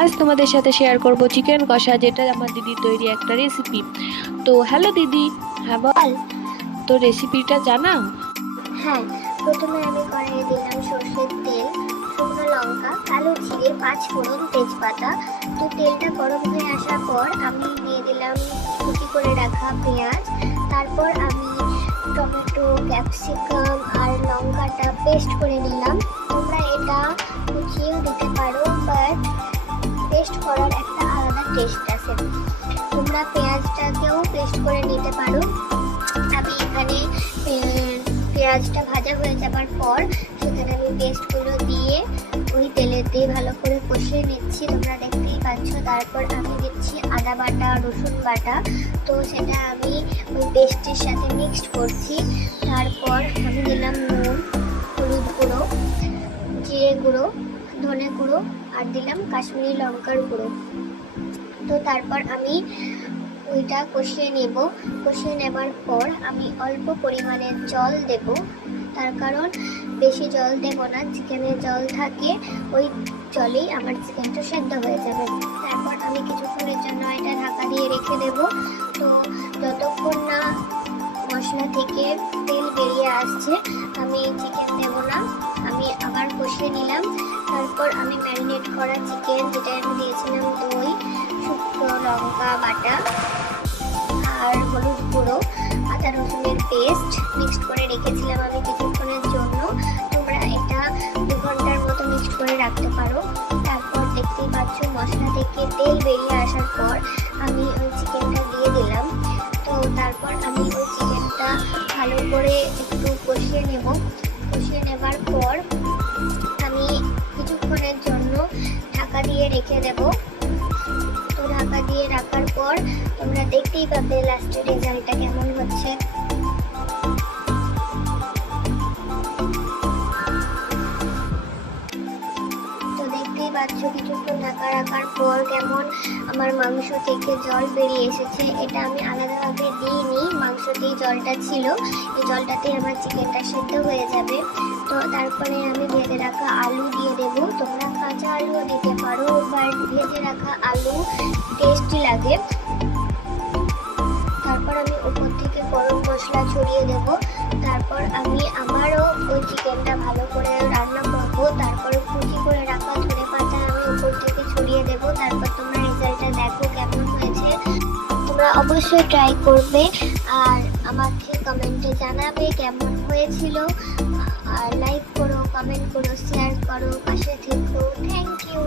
আজ তোমাদের সাথে শেয়ার করব চিকেন কষা, যেটা আমার দিদি তৈরি একটা রেসিপি। তো হ্যালো দিদি। হ্যাঁ বল, তো রেসিপিটা জানাও। হ্যাঁ, প্রথমে আমি কড়াইয়ে দিলাম সর্ষের তেল, শুকনো লঙ্কা, কালো জিরে, পাঁচ ফোড়ন, তেজপাতা। তো তেলটা গরম হয়ে আসার পর আমি দিয়ে দিলাম কুচি করে রাখা পেঁয়াজ। তারপর আমি টমেটো, ক্যাপসিকাম আর লঙ্কাটা পেস্ট করে নিলাম। তোমরা এটা কুচিয়েও দিতে পারো, বাট পেস্ট করার একটা আলাদা টেস্ট আছে। তোমরা পেঁয়াজটাকেও পেস্ট করে নিতে পারো। আমি এখানে পেঁয়াজটা ভাজা হয়ে যাবার পর সেখানে আমি পেস্টগুলো দিয়ে ওই তেলেতে ভালো করে কষিয়ে নিচ্ছি, তোমরা দেখতেই পাচ্ছ। তারপর আমি দিচ্ছি আদা বাটা, রসুন বাটা। তো সেটা আমি ওই পেস্টের সাথে মিক্সড করছি। তারপর আমি দিলাম নুন, হলুদ গুঁড়ো, জিরে গুঁড়ো, ধনে গুঁড়ো আর দিলাম কাশ্মীরি লঙ্কার গুঁড়ো। তো তারপর আমি ওইটা কষিয়ে নেব। কষিয়ে নেবার পর আমি অল্প পরিমাণে জল দেব, তার কারণ বেশি জল দেব না, চিকেনে জল থাকে, ওই জলেই আমার চিকেনটা সেদ্ধ হয়ে যাবে। তারপর আমি কিছুক্ষণের জন্য এটা ঢাকা দিয়ে রেখে দেব। তো যতক্ষণ না মশলা থেকে তেল বেরিয়ে আসছে আমি চিকেন দেব না, আমি আবার কষিয়ে নিলাম। তারপর আমি ম্যারিনেট করা চিকেন, যেটা আমি দিয়েছিলাম দই, শুকনো লঙ্কা বাটা আর হলুদ গুঁড়ো, আদা রসুনের পেস্ট মিক্সড করে রেখেছিলাম আমি কিছুক্ষণের জন্য। তোমরা এটা 2 ঘন্টার মতো মিক্সড করে রাখতে পারো। তারপর দেখতেই পাচ্ছ মশলা থেকে তেল বেরিয়ে আসার পর আমি ওই চিকেনটা দিয়ে দিলাম। তো তারপর আমি ওই চিকেনটা ভালো করে একটু কষিয়ে নেব। কষিয়ে নেবার পর আমি কিছুক্ষণের জন্য ঢাকা দিয়ে রেখে দেব। তো ঢাকা দিয়ে রাখার পর তোমরা দেখতেই পাবে লাস্টের রেজাল্টটা কেমন হচ্ছে। তো দেখতেই পাচ্ছ কিছুক্ষণ ঢাকা রাখার পর কেমন আমার মাংস থেকে জল বেরিয়ে এসেছে। এটা আমি আলাদাভাবে দিইনি, মাংসতেই জলটা ছিল, এই জলটাতেই আমার চিকেনটা সেদ্ধ হয়ে যাবে। তো তারপরে আমি ভেজে রাখা আলু দিয়ে দেবো। তোমরা কাঁচা আলুও দিতে পারো, বাট ভেজে রাখা আলু টেস্টি লাগে। তারপর আমি উপর থেকে গরম মশলা ছড়িয়ে দেব। তারপর আমি আবারও ওই চিকেনটা ভালো করে রান্না করব। তারপর কুচি করে রাখা ধনেপাতা আমি উপর থেকে ছড়িয়ে দেব। তারপর তোমরা রেজাল্টটা দেখো কেমন হয়েছে। তোমরা অবশ্যই ট্রাই করবে আর আমাকে কমেন্টে জানাবে কেমন হয়েছিল। আর লাইক করো, কমেন্ট করো, শেয়ার করো, পাশে থেকো। Thank you.